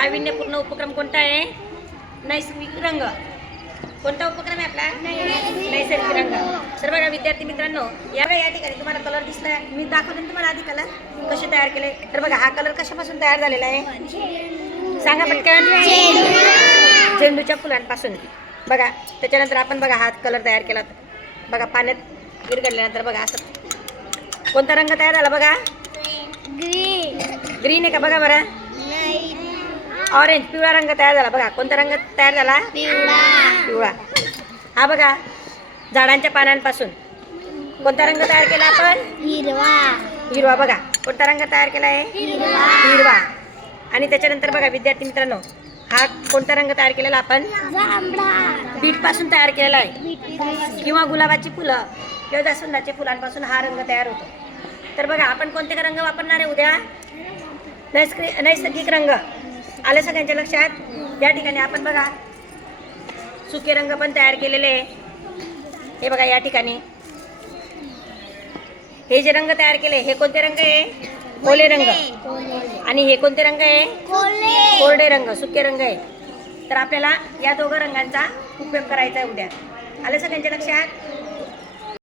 नाविन्यपूर्ण उपक्रम कोणता आहे? नैसर्गिक रंग. कोणता उपक्रम आहे आपला? नैसर्गिक रंग. तर बघा विद्यार्थी मित्रांनो या बघा या ठिकाणी तुम्हाला कलर दिसलाय मी दाखवते ना तुम्हाला आधी कलर कसे तयार केले? तर बघा हा कलर कशापासून तयार झालेला आहे? सांगा पटकन. झेंडूच्या फुलांपासून. बघा त्याच्यानंतर आपण बघा हा कलर तयार केला. बघा पाण्यात विरघडल्यानंतर बघा असं. कोणता रंग तयार झाला बघा? ग्रीन आहे का? बघा बरं. ऑरेंज पिवळा रंग तयार झाला. बघा कोणता रंग तयार झाला? पिवळा. हा बघा झाडांच्या पानांपासून. कोणता रंग तयार केला आपण? हिरवा. हिरवा बघा कोणता रंग तयार केला आहे? हिरवा. आणि त्याच्यानंतर बघा विद्यार्थी मित्रांनो हा कोणता रंग तयार केलेला आपण? बीटपासून तयार केलेला आहे. किंवा गुलाबाची फुलं किंवा जास्वंदाच्या फुलांपासून हा रंग तयार होतो. तर बघा आपण कोणते रंग वापरणार आहे उद्या? नैसर्गिक नैसर्गिक रंग. आलं सगळ्यांच्या लक्षात? या ठिकाणी आपण बघा. सुके रंग पण तयार केलेले आहे. हे बघा या ठिकाणी. हे जे रंग तयार केले हे कोणते रंग आहे? ओले रंग. आणि हे कोणते रंग आहे? कोरडे. रंग सुके रंग आहे. तर आपल्याला या दोघं रंगांचा उपयोग करायचा आहे उद्या. आलं सगळ्यांच्या लक्षात?